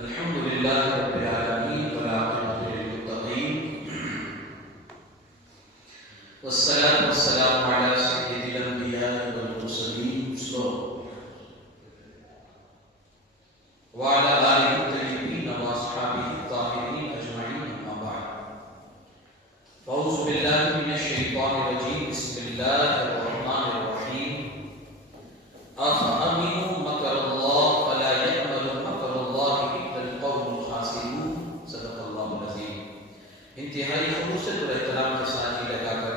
الحمد لله رب العالمين والعاقبة للمتقين والصلاة والسلام على سيد الأنبياء والمرسلين وعلى آله الطيبين وأصحابه الطاهرين أجمعين أما بعد فأعوذ بالله من الشيطان الرجيم بسم الله الرحمن الرحيم أفأمنوا مكر الله فلا يأمن مكر الله إلا القوم الخاسرون صدق الله العظيم. انتہائی خلوص اور احترام کے ساتھ یہ لگا کر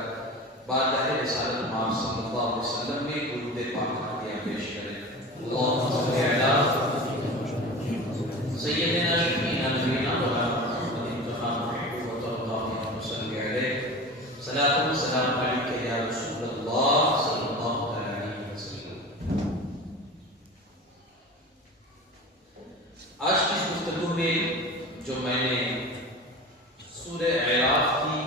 بارگاہ رسالت مآب صلی اللہ علیہ وسلم میں درود پاک ہدیہ پیش کریں. اللہم صل علی سیدنا شفیعنا نبینا مولانا محمد انتخاب محبوب و ترضاہ صلی علیہ صلاۃ و سلام علیک یا رسول اللہ صلی اللہ علیہ وسلم. آج کی گفتگو میں جو میں نے سورہ اعراف کی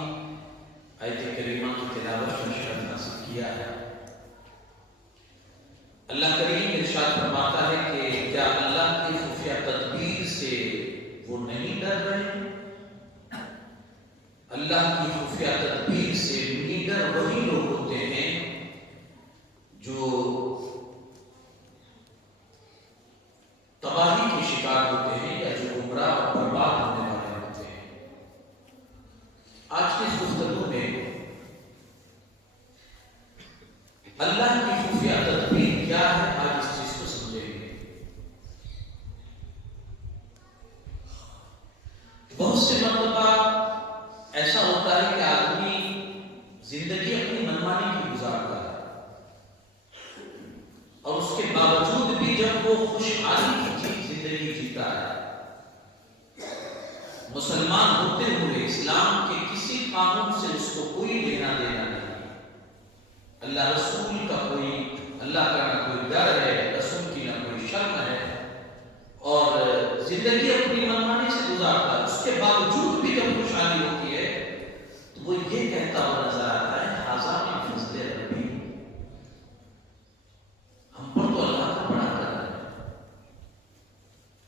آیت کریمہ کی تلاوت کا شرف حاصل کیا ہے. اللہ کریم ارشاد فرماتا ہے کہ کیا اللہ کی خفیہ تدبیر سے وہ نہیں ڈر رہے؟ اللہ کی خفیہ تدبیر سے نڈر وہی لوگ ہوتے ہیں جو تباہی کے شکار ہوتے ہیں یا جو گمراہ اور برباد ہونے والے ہوتے ہیں. آج کی اس گفتگو میں اللہ کی خفیہ تدبیر کیا ہے آج اس چیز کو سمجھیں گے. بہت سے مرتبہ ایسا ہوتا ہے کہ آدمی زندگی اپنی منمانی کی گزارتا ہے اور اس کے باوجود بھی جب وہ خوشحالی کی زندگی جیتا ہے، مسلمان ہوتے ہوئے اسلام کے کسی قانون سے اس کو کوئی لینا دینا نہیں، اللہ رسول کا کوئی اللہ کا نہ کوئی ڈر ہے، رسول کی نہ کوئی شرم ہے، اور زندگی اپنی منمانی سے گزارتا ہے، اس کے باوجود بھی جب خوشحالی ہوتی ہے تو وہ یہ کہتا ہوا نظر آتا ہے ھذا من فضل ربی، ہم پر تو اللہ کا بڑا کرم ہے.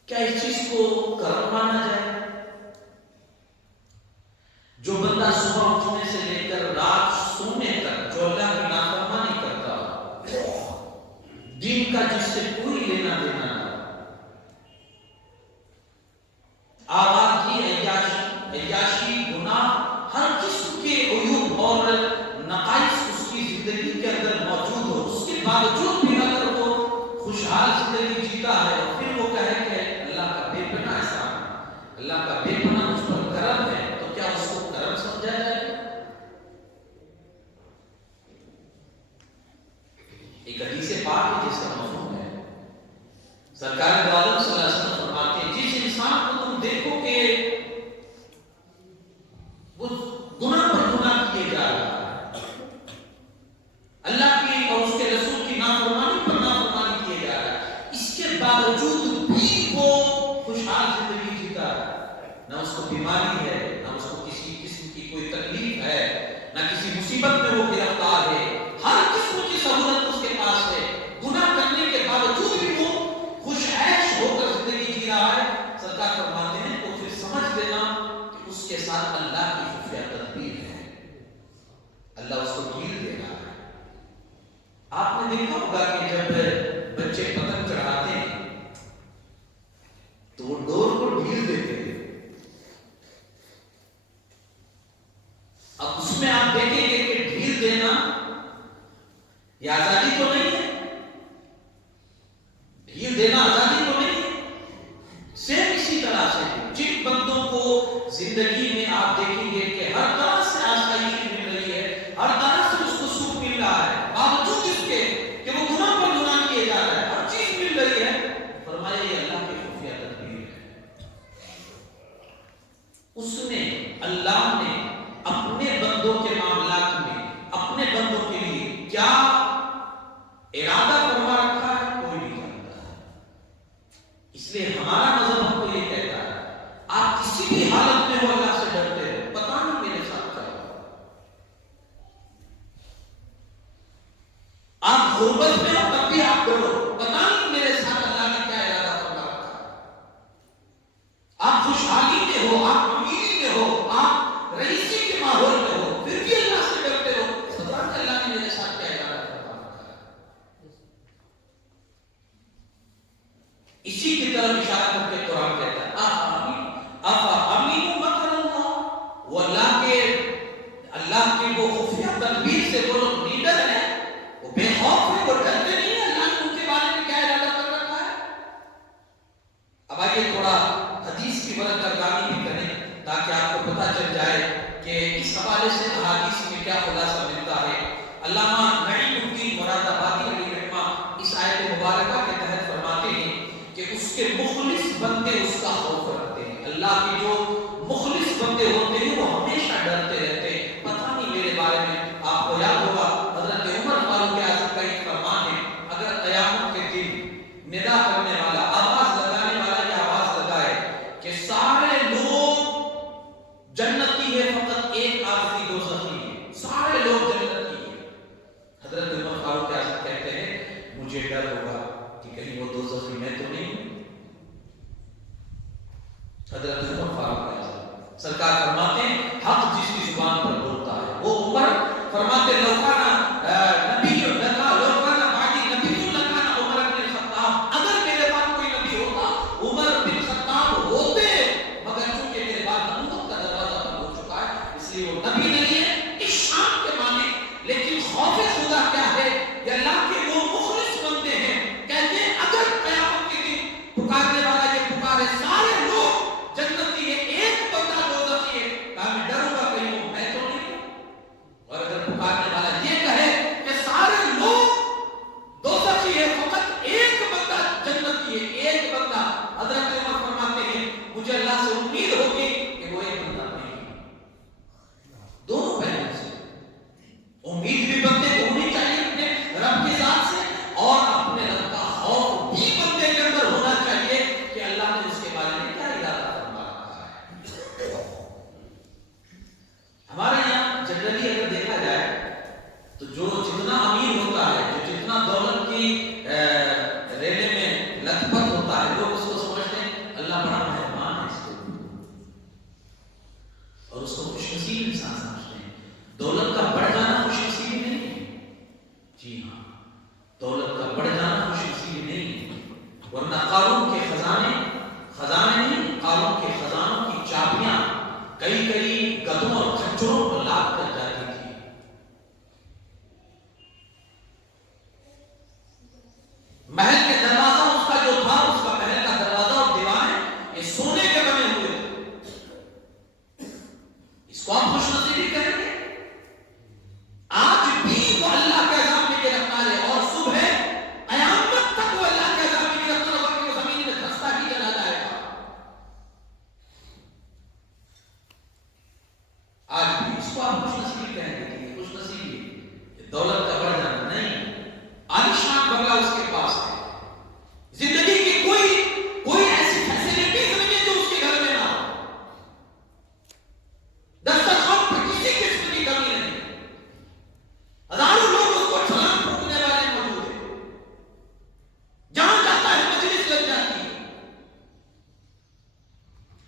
کیا اس چیز کو کرم مانا جائے؟ جو بندہ صبح اٹھنے سے لے کر رات سونے تک جو اللہ کی نافرمانی کرتا، دین کا جس سے کوئی لینا دینا نہ، آوادگی، عیاشی، گناہ، ہر قسم کے عیوب اور نقائص اس کی زندگی کے اندر موجود ہو، اس کے باوجود بھی اگر وہ خوشحال زندگی جیتا ہے اور پھر وہ کہے کہ اللہ کا بے پناہ احسان، اللہ کا بے پناہ مجھ پر کرم ہے، تو کیا اس کو کرم سمجھا جائے؟ ایک حدیث پاک ہے جس کا مفہوم ہے، سرکار دو عالم صلی اللہ علیہ وسلم فرماتے ہیں جس انسان کو تم دیکھو کہ وہ گناہ پر گناہ کیے جا رہا ہے، اللہ کی اور اس کے رسول کی نافرمانی پر نافرمانی کیے جا رہا ہے، اس کے باوجود بھی وہ خوشحال زندگی جیتا ہے، نہ اس کو بیماری ہے، نہ اس کو کسی قسم کی کوئی تکلیف ہے، نہ کسی مصیبت میں وہ گرفتار ہے، ہر قسم کی سہولت اس کے پاس ہے، گناہ کرنے کے باوجود بھی وہ خوش عیش ہو کر زندگی جی رہا ہے. سرکار فرماتے ہیں تو پھر سمجھ لینا کہ اس کے ساتھ اللہ کی خفیہ تدبیر ہے، اللہ اس کو ڈھیل دے رہا ہے. آپ نے دیکھا ہوگا کہ جب بچے پتنگ چڑھاتے ہیں تو وہ ڈور کو ڈھیل دیتے ہیں. اب اس میں آپ دیکھیں گے کہ ڈھیل دینا یہ آزادی تو نہیں ہے، ڈھیل دینا آزادی تو نہیں ہے. سیم اسی طرح سے جن بندوں کو زندگی میں آپ دیکھیں گے کہ ہر طرح سے آسائش مل رہی ہے، ہر طرح سے اس کو سکھ مل رہا ہے، باوجود اس کے کہ وہ گناہ پر گناہ کیے جا رہا ہے، ہر چیز مل رہی ہے، فرمایا یہ اللہ کی خفیہ تدبیر ہے. اس نے اللہ نے اپنے بندوں کے معاملات میں اپنے بندوں کے لیے کیا ارادہ فرما رکھا ہے کوئی نہیں جانتا. اس لیے ہمارا مذہب ہم کو یہ کہتا ہے آپ کسی بھی حالت میں ہو اللہ سے ڈرتے ہو، پتہ نہیں میرے ساتھ کیا ہو. آپ غربت میں ہو تب بھی آپ ڈرو، پتہ نہیں میرے ساتھ اللہ نے کیا ارادہ فرما رکھا ہے. آئیے تھوڑا حدیث کی برگردانی بھی کریں تاکہ آپ کو پتہ چل جائے کہ اس حوالے سے احادیث میں کیا خلاصہ ملتا ہے۔ علامہ نعیم الدین مراد آبادی علیہ رحمہ اس آیت مبارکہ کے تحت فرماتے ہیں کہ اس کے مخلص بندے اس کا خوف رکھتے ہیں۔ اللہ کے جو مخلص بندے ہوتے ہیں وہ ہمیشہ ڈرتے رہتے ہیں۔ پتہ نہیں میرے بارے میں آپ کو یاد ہوگا حضرت عمر فاروق اعظم کا ایک فرمان ہے، اگر قیامت کے دن ندا کرنے والا، آواز لگانے والا یہ آواز لگائے کہ سارے لوگ جنتی ہے فقط ایک آدمی دوزخی ہے، سارے لوگ جنتی ہیں، حضرت عمر فاروق اعظم کہتے ہیں مجھے ڈر ہوگا کہ کہیں وہ دوزخی میں تو نہیں ہوں۔ حضرت عمر فاروق اعظم سرکار فرماتے ہیں حق جس کی زبان پر بولتا ہے وہ عمر فرماتے لوکانا نبی لوکانا باقی نبی لوکانا عمر بن الخطاب، اگر میرے بعد کوئی نبی ہوتا عمر بن خطاب ہوتے، مگر چونکہ میرے بعد نبوت کا دروازہ بند ہو چکا ہے اس لیے وہ نبی نہیں ہے۔ اس شان کے معنی لیکن خوف خدا کیا ہے؟ یہ اللہ کے وہ مخلص بندے ہیں، کہتے ہیں اگر قیامت کے دن پکارنے والا یہ پکارے سارے لوگ جنتی ہے ایک بندہ دوزخی ہے، کہا میں ڈروں گا کہیں وہ میں تو نہیں ہوں۔ اور اگر پکارنے والا یہ کہے کہ سارے لوگ دوزخی ہے فقط ایک بندہ جنتی ہے، ایک بندہ، حضرت عمر فرماتے ہیں مجھے اللہ سے امید ہوگی کہ وہ ایک بندہ نہیں ہے۔ دونوں پہلو سے امید بھی بندے کو ہونی چاہیے اپنے رب کی ذات سے، اور اپنے رب کا خوف بھی بندے کے اندر ہونا چاہیے کہ اللہ نے اس کے بارے میں کیا ارادہ فرما رکھا ہے۔ ہمارے یہاں جنرلی اگر دیکھا جائے تو جو جتنا امیر ہوتا ہے، جو جتنا دولت کی ریلے میں لت پت ہوتا ہے، لوگ اس کو سمجھتے ہیں اللہ بڑا مہربان ہے اس کو، اور اس کو خوش نصیب انسان سمجھتے ہیں۔ دولت کا بڑھ جانا خوش نصیبی نہیں ہے، جی ہاں دولت کا بڑھ جانا خوش نصیبی نہیں ہے، ورنہ قارون کے خزانے نہیں، قارون کے خزانوں کی چابیاں کئی گدھوں اور کھچروں پر لاد کر جاتی تھی۔ محل کے دروازہ اس کا جو تھا، اس کا محل کا دروازہ اور دیواریں یہ سونے کے بنے ہوئے تھے۔ اس کو آپ خوش نصیبی کہیں گے؟ آج بھی وہ اللہ کے عذاب میں گرفتار ہے، اور صبح قیامت تک وہ اللہ کے عذاب میں گرفتار ہوگا کہ وہ زمین میں دھستا ہی چلا جائے گا۔ آج بھی اس کو آپ خوش نصیبی کہیں گے کہ خوش نصیبی دولت کا بڑھ جانا نہیں، عالیشان بنگلہ اس کے پاس ہے، زندگی کی کوئی ایسی فیسلٹیز نہیں ہے جو اس کے گھر میں نہ ہو، دسترخوان پر کسی قسم کی کمی نہیں، ہزاروں لوگ اس کو سلام ٹھوکنے والے موجود ہیں، جہاں جاتا ہے مجلس لگ جاتی ہے،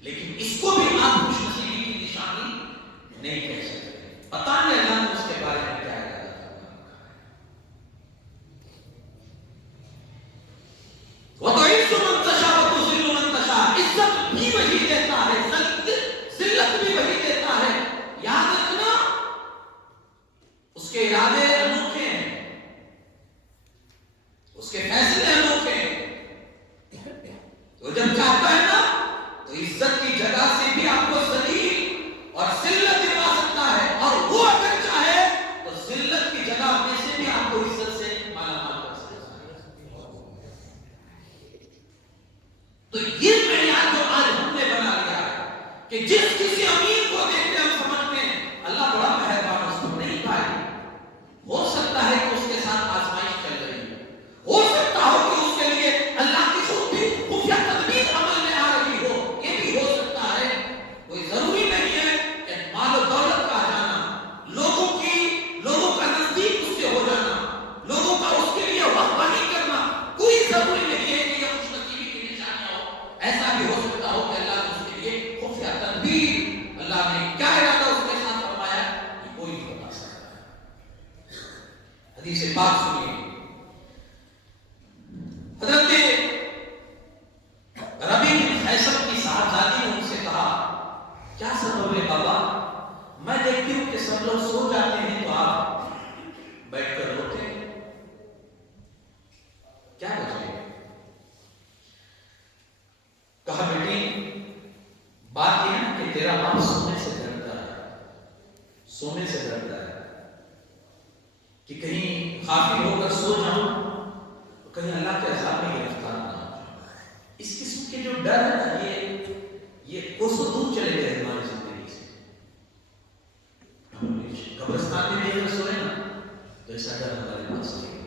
لیکن اس کو بھی آپ خوش نصیبی کی نشانی نہیں کہہ سکتے۔ پتہ نہیں اللہ نے اس کے بارے میں کیا ارادہ فرما رکھا ہے۔ وَتُعِزُّ مَن تَشَاءُ وَتُذِلُّ مَن تَشَاءُ، عزت بھی وہی دیتا ہے، ذلت بھی وہی دیتا ہے۔ یاد رکھنا اس کے ارادے انوکھے ہیں، اس کے فیصلے انوکھے ہیں۔ تو جب چاہتا ہے نا تو عزت کی جگہ سے بھی آپ کو ذلیل اور ذلت دلوا سکتا ہے، اور وہ اگر چاہے تو ذلت کی جگہ میں سے بھی آپ کو عزت سے مالا مال کر سکتا ہے۔ تو یہ معیار جو آج ہم نے بنا لیا ہے کہ جس کسی امیر کو دیکھتے ہم سمجھتے ہیں اللہ بڑا مہربان، اس کو نہیں پائے، ہو سکتا ہے کہ اس کے ساتھ آزمائش چل رہی ہو سکتا ہو کہ اس کے لیے اللہ کی خفیہ تدبیر عمل میں آ رہی ہو، یہ بھی ہو سکتا ہے۔ کوئی ضروری نہیں ہے کہ مال و دولت کا جانا، لوگوں کا نزدیک اس سے ہو جانا، لوگوں کا اس کے لیے واہواہی کرنا، کوئی ضروری نہیں ہے کہ یہ خوش نصیبی کی نشانیاں ہو۔ ایسا بھی ہو سکتا ہو کہ اللہ نے اس کے لیے خفیہ تدبیر اللہ سونے سے ڈرتا ہے کہ کہیں غافل ہو کر سو جاؤں، کہیں اللہ کے عذاب میں گرفتار نہ ہو جاؤں۔ اس قسم کے جو ڈر ہے نا، یہ کوسوں دور چلے گئے ہماری زندگی سے۔ ہم قبرستان میں بھی اگر سوئے نا تو ایسا ڈر ہمارے پاس نہیں۔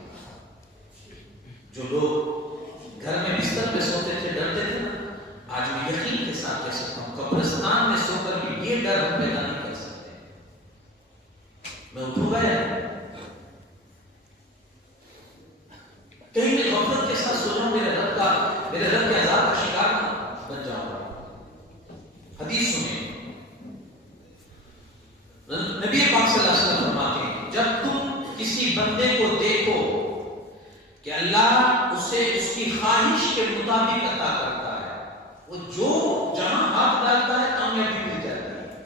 جو لوگ گھر میں بستر پہ سوتے تھے، ڈرتے تھے نا، آج میں یقین کے ساتھ کہہ سکتا ہوں قبرستان میں سو کر بھی یہ ڈر ہم پیدا نہیں کر سکتے۔ میں اٹھوں گا کہیں میں غفلت کے ساتھ سو جاؤں، میرے رب کے عذاب کا شکار نہ بن جاؤں۔ حدیث سنیں، نبی پاک صلی اللہ علیہ وسلم فرماتے ہیں جب تم کسی بندے کو دیکھو کہ اللہ اسے اس کی خواہش کے مطابق عطا کرتا ہے، وہ جو جہاں ہاتھ ڈالتا ہے کامیابی مل جاتی ہے،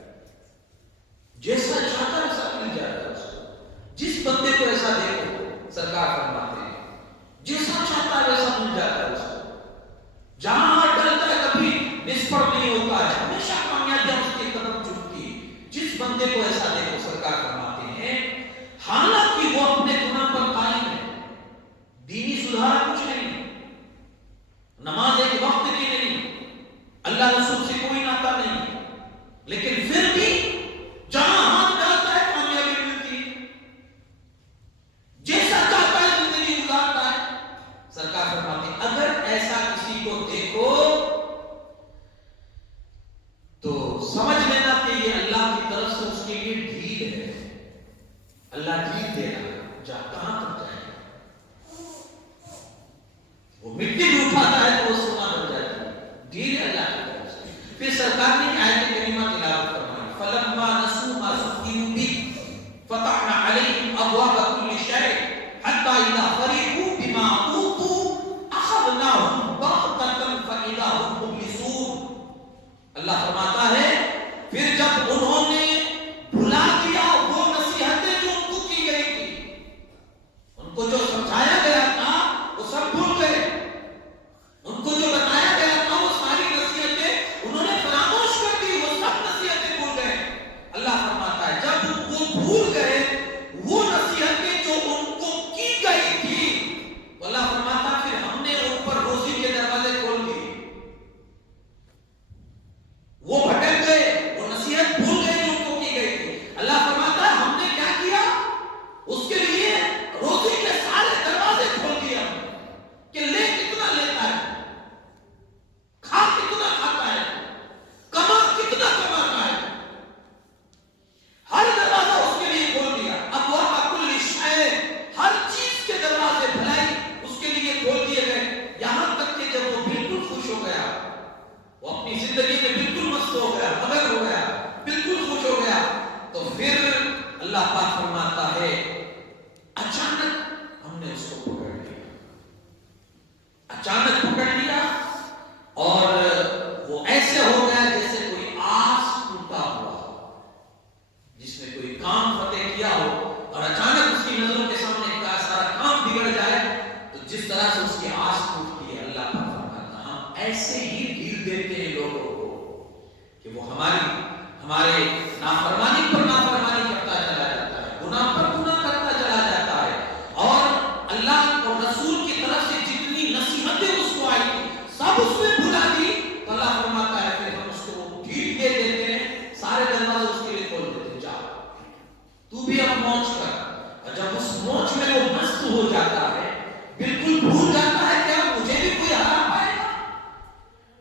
جیسا چاہتا ہے ویسا مل جاتا ہے اس کو۔ جس بندے کو ایسا دیکھو، سرکار فرماتے ہیں جیسا چاہتا ہے ویسا مل جاتا ہے اس کو، جہاں ہاتھ ڈالتا ہے کبھی نسبت نہیں ہوتا ہے، ہمیشہ کامیابیاں اس کے قدم چومتی ہے۔ جس بندے کو ایسا دیکھو، سرکار فرماتے ہیں حالانکہ وہ اپنے گناہ پر قائم ہے، دینی سدھارا کچھ نہیں، نماز ایک وقت کی نہیں، اللہ رسول سے کوئی ناطہ نہیں، لیکن پھر بھی جہاں ہاتھ ڈالتا ہے کامیابی ملتی ہے، جیسا چاہتا ہے زندگی گزارتا ہے۔ سرکار فرماتے ہیں اگر ایسا کسی کو دیکھو تو سمجھ لینا کہ یہ اللہ کی طرف سے اس کے لیے ڈھیل ہے، اللہ ڈھیل دے رہا ہے، کہاں تک جائے گا؟ وہ مٹی بھی اٹھاتا ہے تو وہ سونا بن جاتی ہے، ڈھیل ہے اللہ کی طرف سے۔ پھر سرکار نے آیت کریمہ تلاوت فرمائی فَلَمَّا نَسُوا مَا ذُكِّرُوا بِهِ فَتَحْنَا عَلَيْهِمْ أَبْوَابَ كُلِّ شَيْءٍ حَتَّى إِذَا فَرِحُوا بِمَا أُوتُوا أَخَذْنَاهُمْ بَغْتَةً فَإِذَا هُمْ مُبْلِسُونَ۔ اللہ فرماتا ہے پھر جب انہوں نے بھلا دیا وہ نصیحتیں جو ان کو کی گئی تھی، ان کو جو سمجھایا گیا تھا وہ سب بھول گئے، ان کو جو بتایا گیا تھا وہ ساری نصیحتیں انہوں نے فراموش کر دی، وہ سب نصیحتیں بھول گئے۔ اللہ فرماتا ہے جب وہ بھول گئے وہ نصیحتیں جو ان کو کی گئی تھی، اللہ فرماتا ہے پھر ہم نے ان پر روزی کے دروازے کھول دیے، وہ بھٹک گئے، وہ نصیحت بھول گئے جو ان کو کی گئی تھی۔ اللہ فرماتا ہے ہم نے کیا کیا، اس کے لیے روزی کے سارے دروازے کھول دیے کہ لے کتنا لیتا ہے، کھا کتنا کھاتا ہے، کما کتنا کماتا ہے، ہر دروازہ اس کے لیے کھول دیا۔ ابواب کل شیء، ہر چیز کے دروازے بھلائی اس کے لیے کھول دیے گئے، یہاں تک کہ جب وہ بالکل خوش ہو گیا، وہ اپنی زندگی میں بالکل مست ہو گیا، مگن ہو گیا، بالکل خوش ہو گیا، تو پھر اللہ پاک فرماتا ہے اچانک ہم نے اس کو پکڑ لیا، اچانک پکڑ لیا اور وہ ایسے ہو گیا جیسے کوئی آس ٹوٹا ہوا، جس نے کوئی کام فتح کیا ہو اور اچانک اس کی نظروں کے سامنے کا سارا کام بگڑ جائے تو جس طرح سے اس کی آس ٹوٹتی ہے، اللہ پاک فرماتا ہم ایسے ہی ڈھیل دیتے ہیں لوگوں کو کہ وہ ہمارے نافرمانی پر نافرمانی کرتا چلا جاتا ہے، گناہ پر گناہ کرتا چلا جاتا ہے، اور اللہ اور رسول کی طرف سے جتنی نصیحتیں اس کو آئی تھی سب اس نے بھلا دی، تو اللہ فرماتا ہے پھر ہم اس کو ڈھیل دے دیتے ہیں، سارے دروازے اس کے لیے کھول دیتے ہیں، جا تو بھی اب موج کر۔ اور جب اس موج میں وہ مست ہو جاتا ہے، بالکل بھول جاتا ہے کہ اب مجھے بھی کوئی ہرا پائے گا،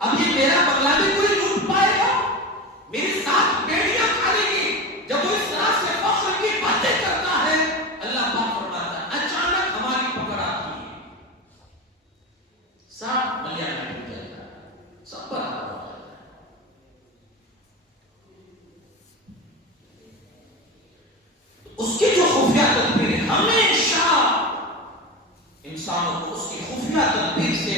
اب یہ میرا بنگلہ بھی کوئی لوٹ پائے گا، میری ساتھ بیڑیاں کھا لے گی، جب وہ اس طرح سے فخر کی باتیں کرتا ہے، اللہ پاک فرماتا ہے اچانک ہماری پکڑ آتی ہے، سب ملیا میں ڈوب جاتا ہے، سب پر ہو جاتا ہے۔ اس کی جو خفیہ تدبیر ہمیشہ انسانوں کو اس کی خفیہ تدبیر سے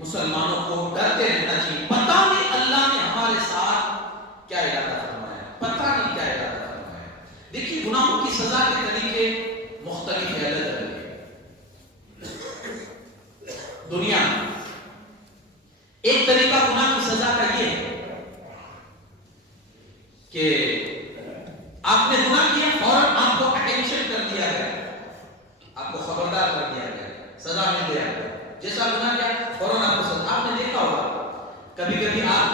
مسلمانوں کو ڈرتے رہنا چاہیے۔ پتہ نہیں اللہ نے ہمارے ساتھ کیا ارادہ فرمایا، پتہ نہیں کیا ارادہ فرمایا۔ دیکھیے گناہوں کی سزا کے طریقے مختلف ہیں، الگ الگ ہیں دنیا میں۔ ایک طریقہ گناہ کی سزا کا یہ ہے کہ آپ نے گناہ کیا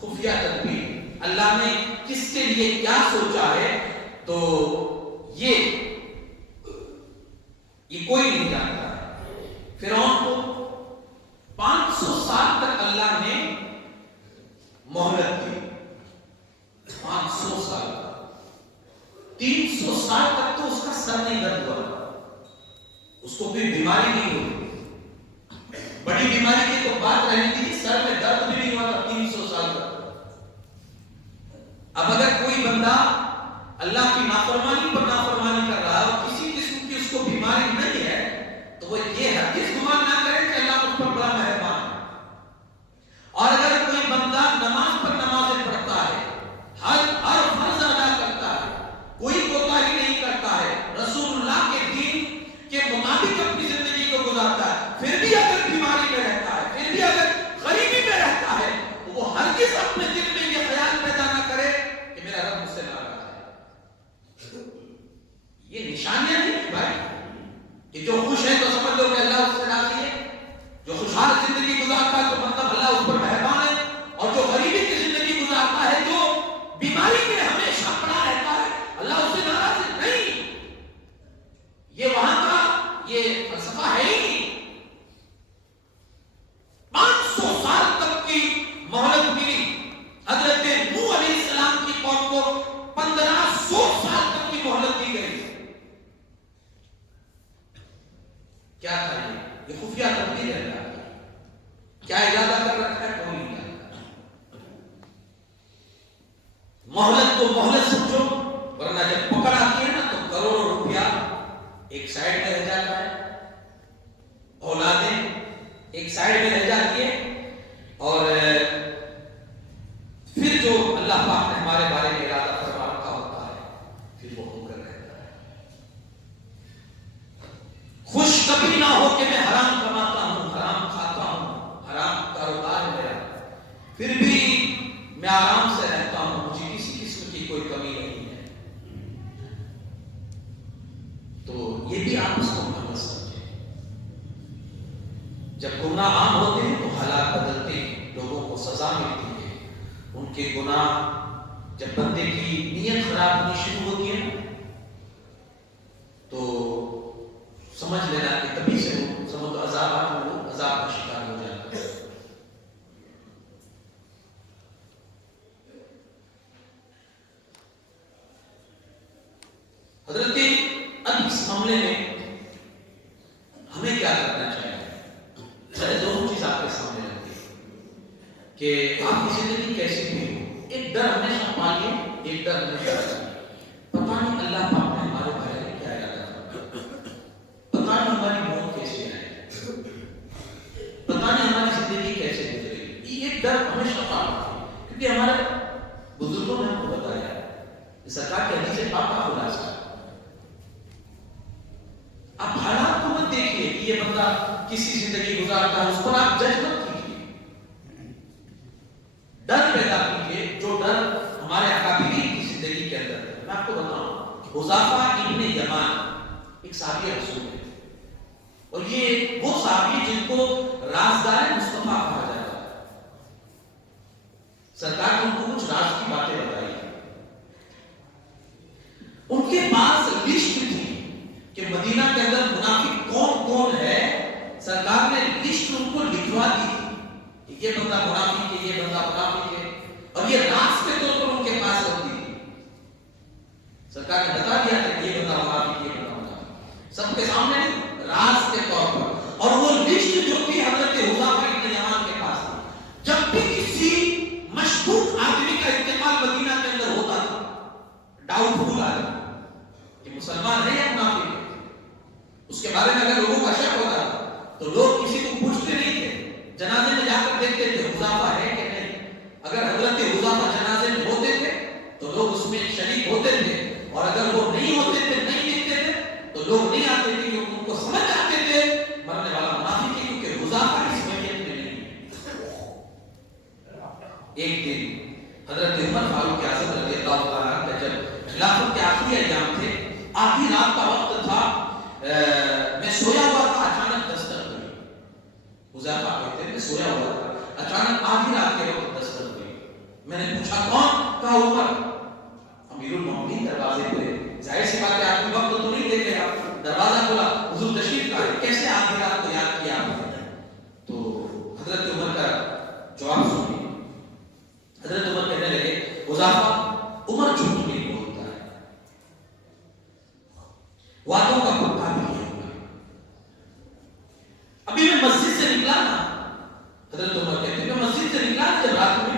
خفیہ تدبیر. اللہ نے کس کے لیے کیا سوچا ہے تو یہ کوئی نہیں جانتا. فرعون کو 500 سال تک اللہ نے مہلت دی. 500 سال تک. 300 سال تک تو اس کا سر نہیں درد ہوا, اس کو کوئی بیماری نہیں ہوئی. بڑی بیماری کی تو بات رہنے کی, سر میں درد بھی نہیں ہوا تھا 300 سال تک. اب اگر کوئی بندہ اللہ کی نافرمانی پر نافرمانی کر رہا ہے اور کسی قسم کی اس کو بیماری نہیں ہے تو وہ یہ ہرگز گمان نہ کرے کہ اللہ اس پر بڑا مہربان ہے. اور اگر کوئی بندہ نماز پر نمازیں پڑھتا ہے, ہر فرض ادا کرتا ہے, کوئی کوتاہی نہیں کرتا ہے, رسول اللہ کے دین کے مطابق اپنی زندگی کو گزارتا ہے, پھر بھی اگر بیماری میں رہتا ہے, پھر بھی اگر غریبی میں رہتا ہے, تو وہ ہرگز اپنے دل میں یہ خیال پیدا نہ کرے کہ میرا رب مجھ سے ناراض ہے. یہ نشانیاں نہیں بھائی کہ جو خوش ہے تو سمجھ لو کہ اللہ اس سے راضی ہے, جو خوشحال زندگی گزارتا ہے تو مطلب اللہ اس پر مہربان ہے, اور جو غریبی کی زندگی گزارتا ہے, جو بیماری میں ہمیشہ پڑا رہتا ہے, اللہ اس سے ناراض ہے. نہیں, یہ وہاں کا یہ فلسفہ ہے ہی نہیں. 500 سال تک کی مہلت ملی. حضرت نوح علیہ السلام کی قوم کو 1500 سال تک کی مہلت دی گئی. کیا تھا یہ خفیہ تدبیر ہے. کیا ارادہ کر رکھا ہے کوئی نہیں جانتا. مہلت کو مہلت سمجھو, ورنہ جب پکڑ آتی ہے نا تو کروڑوں روپیہ ایک سائڈ میں رہ جاتا ہے, اولادیں ایک سائڈ میں رہ جاتی ہے, اور پھر جو اللہ پاک نے ہمارے بارے میں ارادہ فرما رکھا ہوتا ہے پھر وہ ہو کر رہتا ہے. خوش کبھی نہ ہو کہ میں حرام کماتا ہوں, حرام کھاتا ہوں, حرام کاروبار ہے میرا, پھر بھی میں آرام سے رہتا ہوں, مجھے کسی قسم کی کوئی کمی نہیں ہے. تو یہ بھی آپ اس کو مہلت سمجھیں. جب گناہ عام ہوتے ہیں تو حالات بدلتے ہیں, لوگوں کو سزا ملتی ہے. ان کے گناہ جب بندے کی نیت خراب ہونی شروع ہوتی ہے تو سمجھ لینا کہ تبھی سے وہ سمجھ تو عذاب کا شکار ہو جاتا ہے. حضرت اب اس معاملے میں ہمیں کیا کرنا چاہیے؟ دونوں چیز آپ کے سامنے رکھتی ہے کہ آپ کی زندگی کیسی بھی ہو. ایک ڈر ہمیشہ پالیے, ایک ڈر ہمیشہ رکھیے. پتہ نہیں اللہ پاک نے ہمارے بارے میں کیا ارادہ کرا, پتہ نہیں ہماری موت کیسے آئے, پتہ نہیں ہماری زندگی کیسے گزرے گی. یہ ڈر ہمیشہ پالیے, کیونکہ ہمارے بزرگوں نے ہم کو بتایا, سرکار کی حدیث پاک کا خلاصہ. آپ حالات کو مت دیکھیے کہ یہ بندہ کسی زندگی گزارتا ہے, اس پر آپ جج مت کیجیے. ڈر پیدا کیجیے, جو ڈر ہمارے اکابرین کی زندگی کے اندر ہے. میں آپ کو بتاؤں, حذیفہ ابن یمان ایک صحابی رسول ہے, اور یہ وہ صحابی جن کو رازدار مصطفیٰ کہا جاتا ہے. سرکار نے ان کو کچھ راز کی باتیں بتائی. ان کے پاس لسٹ تھی کہ مدینہ کے اندر منافق کون کون ہے. سرکار نے لسٹ ان کو لکھوا دی تھی کہ یہ بندہ منافق ہے, یہ بندہ منافق ہے, اور یہ راز کے طور پر ان کے پاس رکھتی تھی. سرکار نے بتا دیا کہ یہ بندہ منافق, یہ بندہ منافق, سب کے سامنے راز کے طور پر. اور وہ لسٹ جو تھی حضرت حذیفہ ابن یمان کے پاس تھی. جب بھی کسی مشکوک آدمی کا انتقال مدینہ کے اندر ہوتا تھا, ڈاؤٹ فل آدمی کہ مسلمان ہے یا منافق ہے, اس کے بارے میں اگر لوگوں کا شک ہوتا تو لوگ کسی کو پوچھتے نہیں تھے, جنازے میں جا کر دیکھتے تھے حذیفہ ہے کہ نہیں. اگر حضرت حذیفہ جنازے میں ہوتے تھے تو لوگ اس میں شریک ہوتے تھے, اور اگر وہ نہیں ہوتے تھے, نہیں دکھتے تھے, تو لوگ نہیں آتے تھے, کیونکہ ان کو سمجھ آتے تھے مرنے والا منافق ہے, کیونکہ حذیفہ اس میت میں نہیں. ایک دن حضرت عمر فاروق اعظم رضی اللہ تعالیٰ عنہ جب خلافت کے آخری ایام تھے, آدھی رات کا وقت تھا, میں سویا ہوا تھا, اچانک دستک ہوئی. حذیفہ کہتے ہیں میں سویا ہوا تھا, اچانک آدھی رات کے وقت دستک ہوئی. میں نے پوچھا کون؟ کہا عمر۔ امیر المومنین دروازے پہ، ظاہر سی بات ہے آپ کی وقت تو نہیں دیکھے، آپ دروازہ کھولا، حضور تشریف لائے، کیسے آدھی رات کو یاد کیا آپ نے؟ تو حضرت عمر کا جواب سنیے۔ حضرت عمر کہنے لگے حذیفہ، عمر جھوٹ نہیں بولتا ہے، وعدوں کا پکا بھی ہے۔ ابھی میں مسجد سے نکلا نا، حضرت عمر کہتے ہیں میں مسجد سے نکلا نا جب رات میں،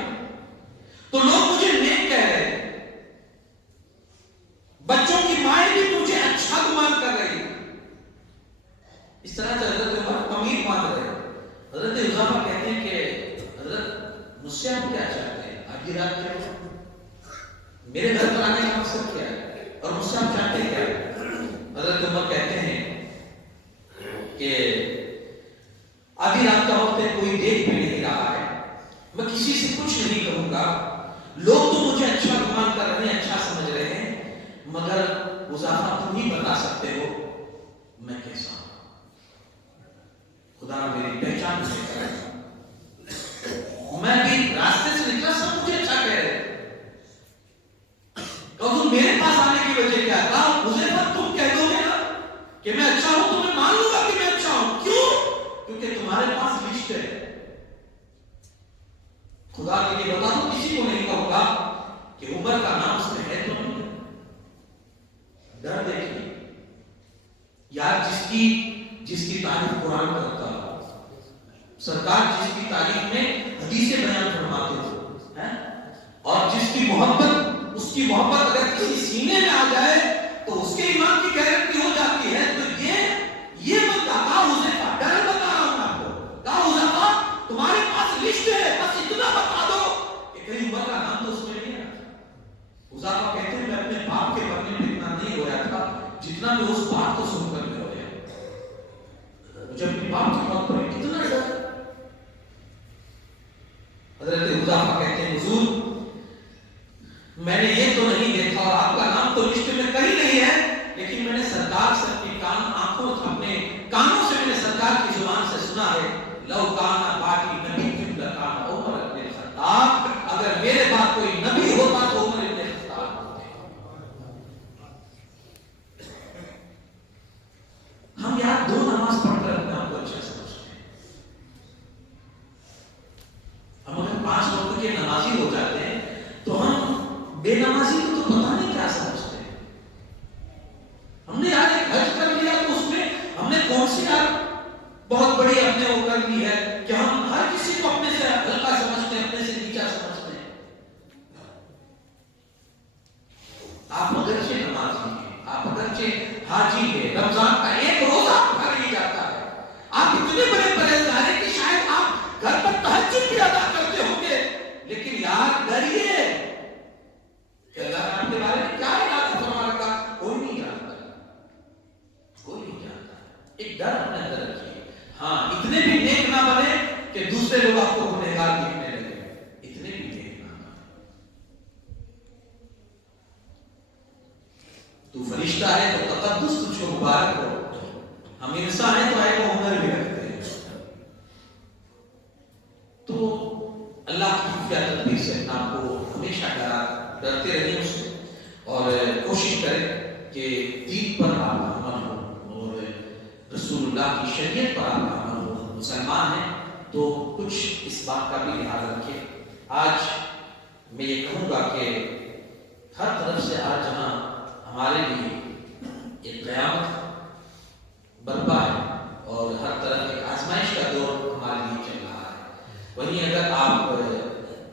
تو لوگ مجھے نیک کہہ رہے ہیں، بچوں کی مائیں بھی مجھے اچھا گمان کر رہی، اس طرح سے حضرت عمر امیر مان رہے۔ حضرت حذیفہ کہتے ہیں کہ حضرت مجھ سے آپ کیا چاہتے ہیں؟ آدھی رات کیا میرے گھر پر آنے کا مقصد کیا ہے اور مجھ سے آپ چاہتے کیا ہے؟ حضرت عمر کہتے ہیں کہ آدھی رات کا وقت ہے، کوئی دیکھ بھی نہیں رہا ہے، میں کسی سے کچھ نہیں کہوں گا، لوگ تو مجھے اچھا گمان کر رہے ہیں، اچھا سمجھ رہے ہیں، مگر حذیفہ تم ہی بتا سکتے ہو میں کیسا ہوں، خدا میری پہچان نہیں کرے گا۔ میں بھی راستے سے نکلا، سب مجھے اچھا کہہ رہے ہیں، تو تم میرے پاس آنے کی وجہ کیا ہے؟ حذیفہ تم کہہ دو گے نا کہ میں اچھا ہوں تو میں مان لوں گا کہ میں اچھا ہوں، کیوں؟ کیونکہ تمہارے پاس لسٹ ہے۔ خدا کے لیے بتا دو، کسی کو نہیں کہوں گا کہ عمر کا نام اس میں ہے تو نہیں۔ ڈر دیکھیے یار، جس کی تعریف قرآن کرتا ہو، سرکار جس کی تعریف میں حدیثیں بیان فرماتے ہو، اور جس کی محبت، اس کی محبت اگر کسی سینے میں آ جائے تو اس کے ایمان کی گارنٹی ہو جاتی ہے۔ تو یہ مت کہا حذیفہ، ڈر بتا رہا ہوں آپ کو، کہا حذیفہ تمہارے پاس لسٹ ہے، بس اتنا بتا دو کہ کہیں عمر کا نام تو اس میں نہیں آتا۔ حذیفہ کہتے ہیں میں اپنے باپ کے مرنے میں اتنا نہیں رویا تھا جتنا میں اس بات کو سن کر میں رویا، مجھے اپنے باپ کی موت پر کتنا ڈر۔ حضرت حذیفہ کہتے ہیں حضور میں نے یہ تو نہیں دیکھا اور آپ کا نام تو لسٹ میں کہیں نہیں ہے، لیکن میں نے سرکار سے اپنے اپنے کانوں سے میں نے سرکار کی زبان سے سنا ہے، لو کان باقی نبی کن لکان عمر ابن الخطاب، اگر میرے بعد کوئی نبی ہوتا تو عمر ابن الخطاب ہوتے۔ ہم یار دو نماز پڑھ کر اپنے آپ کو اچھا سمجھتے ہیں، ہم اگر 5 وقت کے نمازی ہو جاتے ہیں تو ہم بے نمازی کو تو پتہ نہیں کیا سمجھتے ہیں۔ ہم نے یار ایک حج کر لیا تو اس میں ہم نے کون سی یار بہت بڑی اپنے وہ کر لی ہے کہ ہم ہر کسی کو اپنے سے ہلکا سمجھتے ہیں، اپنے سے نیچا سمجھتے ہیں۔ آپ اگرچہ نمازی ہیں، آپ اگرچہ حاجی ہیں، رمضان کا ایک روزہ بھر نہیں جاتا ہے، آپ اتنے بڑے پرہیزگار ہیں کہ شاید آپ گھر پر تہجد بھی ادا کرتے ہوں گے، لیکن یار ڈریے کہ اللہ نے آپ کے بارے میں کیا ارادہ فرما رکھا کوئی نہیں جانتا، کوئی نہیں جانتا۔ ایک ڈر اپنے اندر رکھیے، ہاں اتنے بھی نیک نہ بنے کہ دوسرے لوگ آپ کو گنہگار دیکھنے لگے، اتنے بھی نیک نہ بنے۔ تو فرشتہ ہے تو تقدس تجھ کو مبارک ہو، ہم انسان ہیں تو عیب و ہنر بھی رکھتے ہیں، تو اللہ کی خفیہ تدبیر سے اپنے آپ کو ہمیشہ ڈرتے رہیں اس سے، اور کوشش کریں کہ دین پر آپ کا عمل ہو اور رسول اللہ کی شریعت پر آپ کا عمل ہو۔ مسلمان ہیں تو کچھ اس بات کا بھی لحاظ رکھیں۔ آج میں یہ کہوں گا کہ ہر طرف سے آج جہاں ہمارے لیے ایک قیامت برپا ہے اور ہر طرف ایک آزمائش کا دور ہمارے لیے چل رہا ہے، وہیں اگر آپ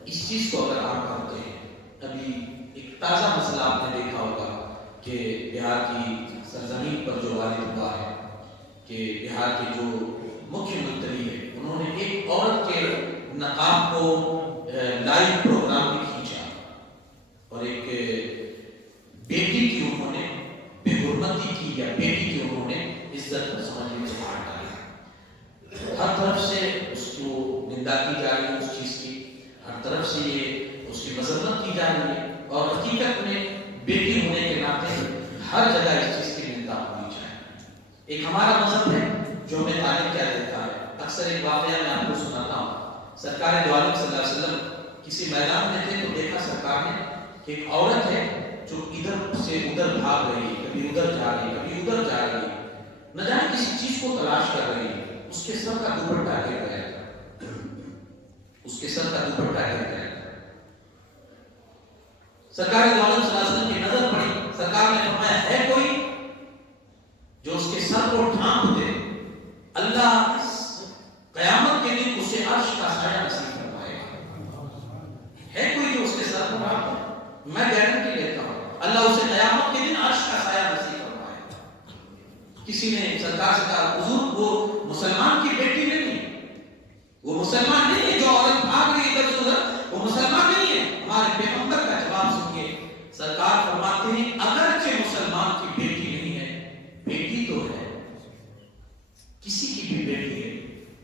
اس چیز کو اگر آپ کرتے ہیں، ابھی ایک تازہ مسئلہ آپ نے دیکھا ہوگا کہ بہار کی سرزمین پر جو وارد ہوا ہے کہ بہار کے جو مکھیہ منتری ہے انہوں نے ایک عورت کے نقاب کو لائیو پروگرام میں کھینچا اور ایک بیٹی کی انہوں نے بے حرمتی کی یا بیٹی کی انہوں نے عزت پر سمجھنے سے باہر ڈالا۔ ہر طرف سے اس کو نندا کی جا رہی ہے اس چیز کی، ہر طرف سے یہ اس کی مذمت کی جا رہی ہے، اور حقیقت میں بیٹی ہونے کے ناطے ہر جگہ اس چیز کی نندا ہونی چاہیے۔ ایک ہمارا مذہب ہے جو ہمیں تعلیم کیا دیتا ہے، اکثر ایک واقعہ میں آپ کو سناتا ہوں، سرکار دو عالم صلی اللہ علیہ وسلم کسی میدان میں تھے تو دیکھا سرکار نے کہ ایک عورت ہے جو ادھر سے ادھر بھاگ رہی ہے، کبھی ادھر جا رہی ہے، کبھی ادھر جا رہی ہے، نہ جانے کسی چیز کو تلاش کر رہی ہے۔ اس کے سر کا دوپٹہ گر گیا تھا، اس کے سر کا دوپٹہ گر گیا تھا۔ سرکار دو عالم صلی اللہ علیہ وسلم کی نظر پڑی، سرکار نے فرمایا ہے کوئی جو اس کے سر کو ڈھانپ دے، اللہ قیامت کے دن اسے عرش کا سایہ نصیب فرمائے گا۔ ہے کوئی جو اس کے سر کو ڈھانپ دے؟ میں گارنٹی لیتا ہوں اللہ اسے قیامت کے دن عرش کا سایہ نصیب فرمائے گا۔ کسی نے سرکار سے کہا حضور وہ مسلمان کی بیٹی نہیں، وہ مسلمان نہیں ہے جو عورت بھاگ رہی ادھر سے ادھر، وہ مسلمان نہیں ہے۔ ہمارے پیغمبر کا جواب سنیے، سرکار فرماتے ہیں اگرچہ مسلمان کی بیٹی نہیں ہے، بیٹی تو ہے، کسی کی بھی بیٹی ہے،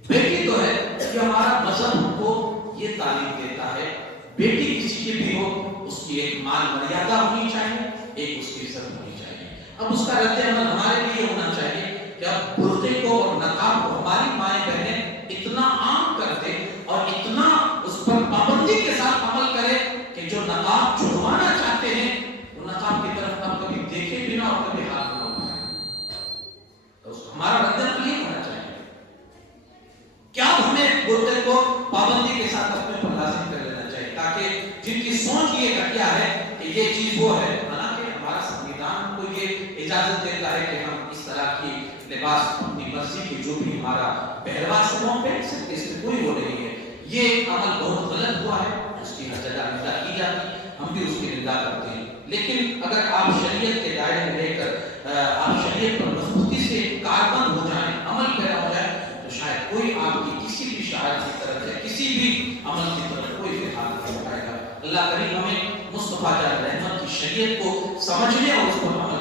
بیٹی تو ہے کہ ہمارا مذہب ہم کو یہ تعلیم دیتا ہے بیٹی کسی کی بھی ہو اس کی ایک مان مریادہ ہونی چاہیے، ایک اس کی عزت ہونی چاہیے۔ اب اس کا رد عمل ہمارے لیے ہونا چاہیے کہ اب برقعے کو اور نقاب کو ہماری مائیں بہنیں اتنا عام کر دے اور اتنا اس پر پابندی کے ساتھ عمل کرے کہ جو نقاب چھڑوانا چاہتے ہیں وہ نقاب کی طرف اب کبھی دیکھے بھی نہ اور کبھی ہاتھ نہ اٹھائے۔ تو ہمارا رد عمل یہ ہونا چاہیے کیا ہمیں برقعے کو پابندی کے ساتھ اپنے پر لازم کر لینا چاہیے تاکہ جن کی سوچ یہ گھٹیا ہے کہ یہ چیز وہ ہے، حالانکہ ہمارا سنویدھان کو یہ اجازت دیتا ہے کہ ہم اس طرح کی لباس اپنی مرضی کی جو بھی ہمارا پہلوا سے وہ پہن سکتے، اس میں کوئی وہ نہیں ہے۔ یہ عمل بہت غلط ہوا ہے، اس کی ہر جگہ نندا کی جاتی، ہم بھی اس کی نندا کرتے ہیں، لیکن اگر آپ شریعت کے دائرے میں لے کر آپ شریعت پر مضبوطی سے کاربند ہو جائیں، عمل پیرا ہو جائے تو شاید کوئی آپ کی کسی بھی شاعر کی طرف یا کسی بھی عمل کی طرف کوئی فیصلہ نہیں اٹھائے گا۔ اللہ کریم ہمیں مصطفیٰ جان رحمت کی شریعت کو سمجھنے اور اس پر عمل